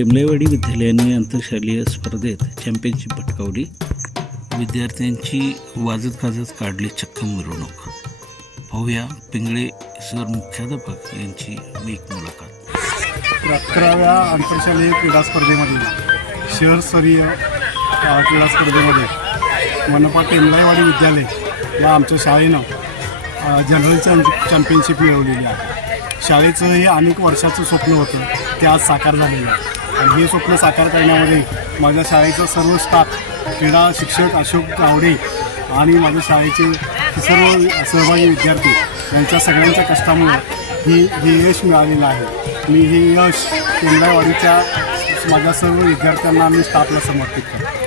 टेंबलेवाडी विद्यालयाने आंतरशालेय स्पर्धेत चॅम्पियनशिप पटकावली. विद्यार्थ्यांची वाजत गाजत काढली चक्क मिरवणूक. पाहूया पिंगळे सर मुख्याध्यापक यांची एक मुलाखत. 11व्या आंतरशालेय क्रीडा स्पर्धेमध्ये शहरस्तरीय क्रीडा स्पर्धेमध्ये मनपा टेंबलेवाडी विद्यालय या आमच्या शाळेनं जनरल चॅम्पियनशिप मिळवलेली आहे. शाळेचं हे अनेक वर्षाचं स्वप्न होतं, ते आज साकार झालेलं आहे. आणि हे स्वप्न साकार करण्यामध्ये माझ्या शाळेचा सर्व स्टाफ, क्रीडा शिक्षक अशोक गावडे आणि माझ्या शाळेचे सर्व सहभागी विद्यार्थी यांच्या सगळ्यांच्या कष्टामुळे हे यश मिळालेलं आहे. मी हे यश टेंबलेवाडीच्या माझ्या सर्व विद्यार्थ्यांना आणि स्टाफला समर्पित करतो.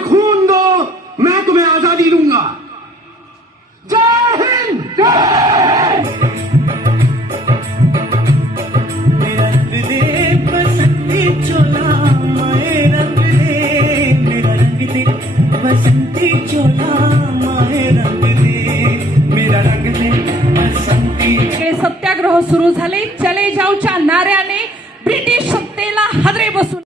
खून दो, मैं तुम्हें आजादी दूंगा. जय हिंद. मेरा रंग दे बसंती चोला, माए रंग दे. मेरा रंग दे बसंती चोला, माए रंग दे. मेरा रंग दे बसंती. सत्याग्रह सुरू झाले. चले जाऊच्या नाऱ्याने ब्रिटिश सत्तेला हादरे बसून